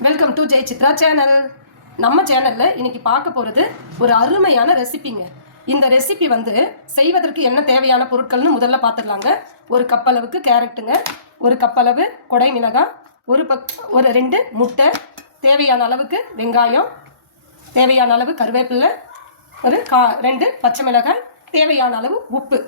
Welcome to Jai Chitra channel நம்ம சேனலில் இன்னைக்கு பார்க்க போகிறது ஒரு அருமையான ரெசிபிங்க இந்த ரெசிபி வந்து செய்வதற்கு என்ன தேவையான பொருட்கள்னு முதல்ல பார்த்துக்கலாங்க ஒரு கப் அளவுக்கு கேரட்டுங்க ஒரு கப் அளவு கொடை மிளகாய் ஒரு பக் ஒரு ரெண்டு முட்டை தேவையான அளவுக்கு வெங்காயம் தேவையான அளவு கருவேப்பிலை ஒரு கா ரெண்டு பச்சை மிளகாய் தேவையான அளவு உப்பு.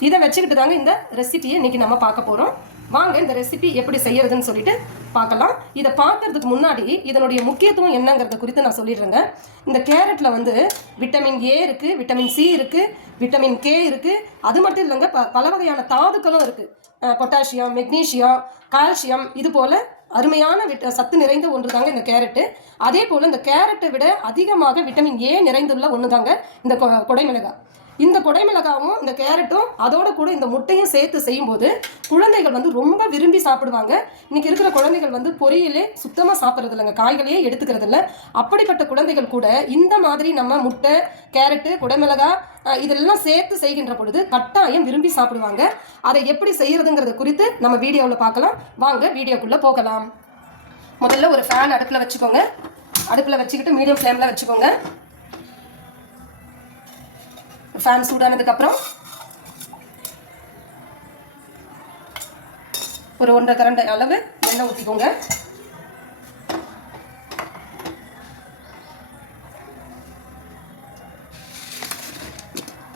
இதை வச்சுக்கிட்டு தாங்க இந்த ரெசிபியை இன்னைக்கு நம்ம பார்க்க போகிறோம் வாங்க இந்த ரெசிபி எப்படி செய்யறதுன்னு சொல்லிட்டு பார்க்கலாம். இதை பார்க்கறதுக்கு முன்னாடி இதனுடைய முக்கியத்துவம் என்னங்கிறத குறித்து நான் சொல்லிடுறேங்க. இந்த கேரட்டில் வந்து விட்டமின் ஏ இருக்குது விட்டமின் சி இருக்குது விட்டமின் கே இருக்குது அது மட்டும் இல்லைங்க ப பல வகையான தாதுக்களும் இருக்குது பொட்டாசியம் மெக்னீஷியம் கால்சியம் இது போல் அருமையான விட்ட சத்து நிறைந்த ஒன்று தாங்க இந்த கேரட்டு. அதே போல் இந்த கேரட்டை விட அதிகமாக விட்டமின் ஏ நிறைந்துள்ள ஒன்று தாங்க இந்த கொ- குடைமிளகாய். இந்த குடைமிளகாவும் இந்த கேரட்டும் அதோட கூட இந்த முட்டையும் சேர்த்து செய்யும்போது குழந்தைகள் வந்து ரொம்ப விரும்பி சாப்பிடுவாங்க. இன்னைக்கு இருக்கிற குழந்தைகள் வந்து பொரியலே சுத்தமாக சாப்பிட்றது இல்லைங்க காய்களையே எடுத்துக்கிறது இல்லை அப்படிப்பட்ட குழந்தைகள் கூட இந்த மாதிரி நம்ம முட்டை கேரட்டு குடைமிளகா இதெல்லாம் சேர்த்து செய்கின்ற பொழுது கட்டாயம் விரும்பி சாப்பிடுவாங்க. அதை எப்படி செய்கிறதுங்கிறது குறித்து நம்ம வீடியோவில் பார்க்கலாம். வாங்க வீடியோக்குள்ளே போகலாம். முதல்ல ஒரு ஃபேன் அடுப்பில் வச்சுக்கோங்க. அடுப்பில் வச்சுக்கிட்டு மீடியம் ஃப்ளேமில் வச்சுக்கோங்க. ஃபேன் சூடானதுக்கப்புறம் ஒரு ஒன்றரை கரண்டை அளவு எண்ணெய் ஊற்றிக்கோங்க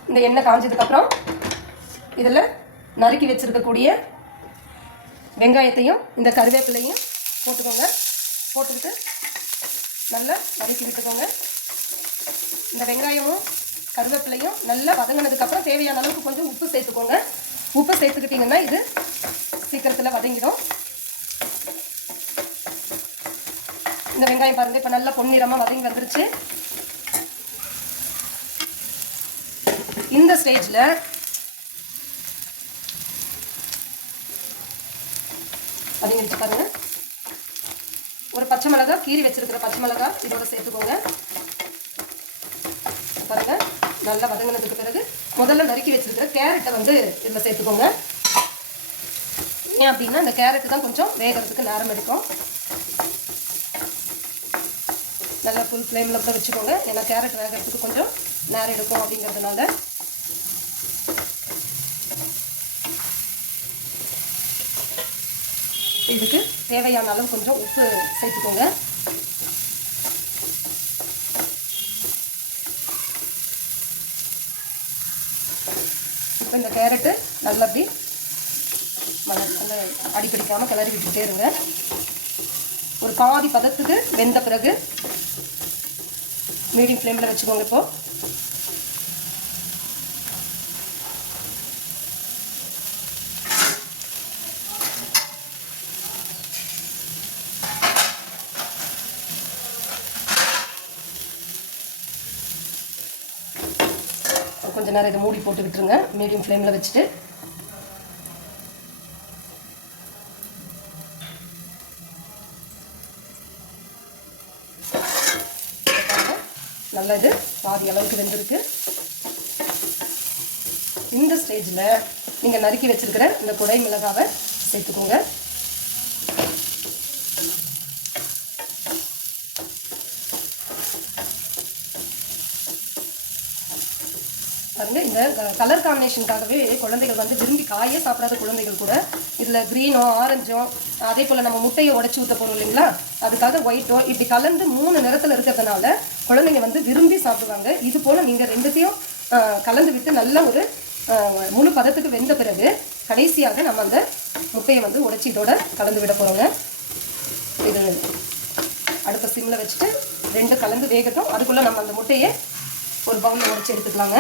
இந்த எண்ணெய் காஞ்சதுக்கப்புறம் இதில் நறுக்கி வச்சிருக்கக்கூடிய வெங்காயத்தையும் இந்த கருவேப்பிலையும் போட்டுக்கோங்க. போட்டுக்கிட்டு நல்லா வதக்கி விட்டுக்கோங்க. இந்த வெங்காயமும் கருவேப்பிலையும் நல்லா வதங்கினதுக்கப்புறம் தேவையான அளவுக்கு கொஞ்சம் உப்பு சேர்த்துக்கோங்க. உப்பு சேர்த்துக்கிட்டிங்கன்னா இது சீக்கிரத்தில் வதங்கிடும். இந்த வெங்காயம் பருந்து இப்போ நல்லா பொன்னிறமாக வதங்கி வந்துருச்சு. இந்த ஸ்டேஜில் வதங்கிடுச்சு பாருங்க. ஒரு பச்சை மிளகா கீறி வச்சிருக்கிற பச்சை மிளகா இதோட சேர்த்துக்கோங்க. பாருங்கள் நல்லா வதங்கினதுக்கு பிறகு முதல்ல நறுக்கி வச்சிருக்கிற கேரட்டை வந்து இதில் சேர்த்துக்கோங்க. ஏன் அப்படின்னா இந்த கேரட் தான் கொஞ்சம் வேகிறதுக்கு நேரம் எடுக்கும். நல்லா ஃபுல் ஃப்ளேமில் கூட வச்சுக்கோங்க. ஏன்னா கேரட் வேகிறதுக்கு கொஞ்சம் நேரம் எடுக்கும் அப்படிங்கிறதுனால. இதுக்கு தேவையான அளவு கொஞ்சம் உப்பு சேர்த்துக்கோங்க. இப்போ இந்த கேரட்டு நல்லா அப்படி மல- அடிப்பிடிக்காமல் கிளறி விட்டுட்டே இருங்க. ஒரு பாதி பதத்துக்கு வெந்த பிறகு மீடியம் ஃப்ளேமில் வச்சுக்கோங்க இப்போ. கொஞ்சம் நேரம் இதை மூடி போட்டு விட்டுருங்க மீடியம் ஃப்ளேமில் வச்சுட்டு. நல்லா இது பாதி அளவுக்கு வெந்திருக்கு. இந்த ஸ்டேஜில் நீங்கள் நறுக்கி வச்சுருக்கிற இந்த குடை மிளகாவை சேர்த்துக்கோங்க பாருங்க இந்த கலர் காம்பினேஷனுக்காகவே குழந்தைகள் வந்து விரும்பி காயே சாப்பிடாத குழந்தைகள் கூட இதில் க்ரீனோ ஆரஞ்சோ அதே போல் நம்ம முட்டையை உடச்சி ஊற்ற போகிறோம் இல்லைங்களா? அதுக்காக ஒயிட்டோ இப்படி கலந்து மூணு நிறத்தில் இருக்கிறதுனால குழந்தைங்க வந்து விரும்பி சாப்பிடுவாங்க. இது போல் நீங்கள் ரெண்டுத்தையும் கலந்து விட்டு நல்ல ஒரு முழு பதத்துக்கு வெந்த பிறகு கடைசியாக நம்ம அந்த முட்டையை வந்து உடச்சி இதோட கலந்து விட போகிறோங்க இது அடுத்த சிம்மில் வச்சுட்டு ரெண்டு கலந்து வேகட்டும். அதுக்குள்ளே நம்ம அந்த முட்டையை ஒரு பவுலில் உடச்சி எடுத்துக்கலாங்க.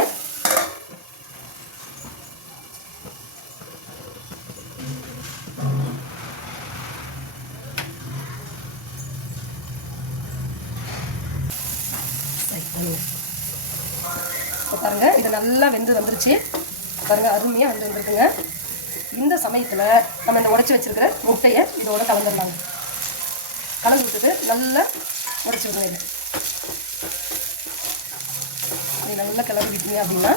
பாருங்க இது நல்லா வெந்து வந்துருச்சு. பாருங்க அருமையாக வந்து வந்துருக்குங்க. இந்த சமயத்தில் நம்ம இந்த உடச்சி வச்சிருக்கிற முட்டையை இதோட கலந்துடலாங்க. கலந்து விட்டுட்டு நல்லா உடச்சி விடுங்க. இது நல்லா கிளம்பி விட்டீங்க அப்படின்னா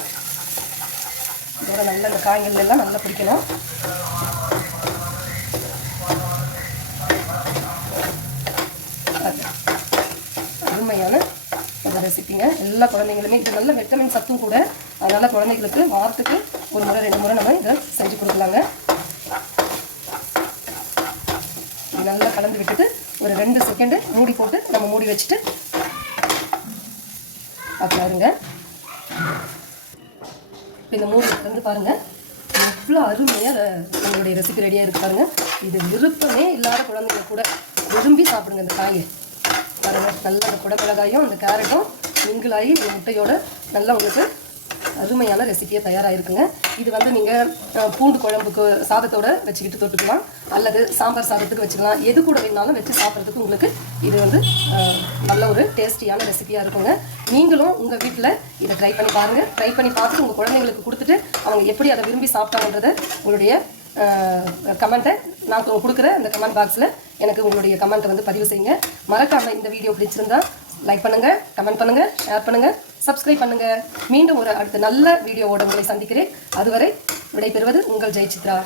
இதோட நல்ல இந்த காய்கறில எல்லாம் நல்லா பிடிக்கணும். அருமையான இந்த ரெசிபிங்க எல்லா குழந்தைங்களுமே இது நல்ல விட்டமின் சத்தும் கூட அதனால் குழந்தைங்களுக்கு வாரத்துக்கு ஒரு முறை ரெண்டு முறை நம்ம இதை செஞ்சு கொடுக்கலாங்க. நல்லா கலந்து விட்டுட்டு ஒரு ரெண்டு செகண்டு மூடி போட்டு நம்ம மூடி வச்சுட்டு பார்க்கலாருங்க இப்போ இந்த மூடி வந்து பாருங்கள் எவ்வளோ அருமையாக நம்மளுடைய ரெசிபி ரெடியாக இருக்கு பாருங்கள் இது விருப்பமே இல்லாத குழந்தைங்க கூட விரும்பி சாப்பிடுங்க இந்த காயை பாருங்கள் நல்லா அந்த குடமிளகாயும் அந்த கேரட்டும் மிங்கிளாகி இந்த முட்டையோட நல்லா உங்களுக்கு அருமையான ரெசிபியாக தயாராகிருக்குங்க இது வந்து நீங்கள் பூண்டு குழம்புக்கு சாதத்தோட வச்சுக்கிட்டு தொட்டுக்கலாம். அல்லது சாம்பார் சாதத்துக்கு வச்சுக்கலாம். எது கூட வேணாலும் வச்சு சாப்பிட்றதுக்கு உங்களுக்கு இது வந்து நல்ல ஒரு டேஸ்டியான ரெசிபியாக இருக்குங்க. நீங்களும் உங்கள் வீட்டில் இதை ட்ரை பண்ணி பாருங்கள் ட்ரை பண்ணி பார்த்துட்டு உங்கள் குழந்தைங்களுக்கு கொடுத்துட்டு அவங்க எப்படி அதை விரும்பி சாப்பிட்டாங்கன்றத உங்களுடைய கமெண்ட்டை நான் கொடுக்குற அந்த கமெண்ட் பாக்ஸில் எனக்கு உங்களுடைய கமெண்ட்டை வந்து பதிவு செய்யுங்க. மறக்காமல் இந்த வீடியோ பிடிச்சிருந்தா லைக் பண்ணுங்கள் கமெண்ட் பண்ணுங்கள் ஷேர் பண்ணுங்கள் சப்ஸ்கிரைப் பண்ணுங்கள் மீண்டும் ஒரு அடுத்த நல்ல வீடியோவோட உங்களை சந்திக்கிறேன். அதுவரை விடைபெறுவது உங்கள் ஜெயசித்ரா.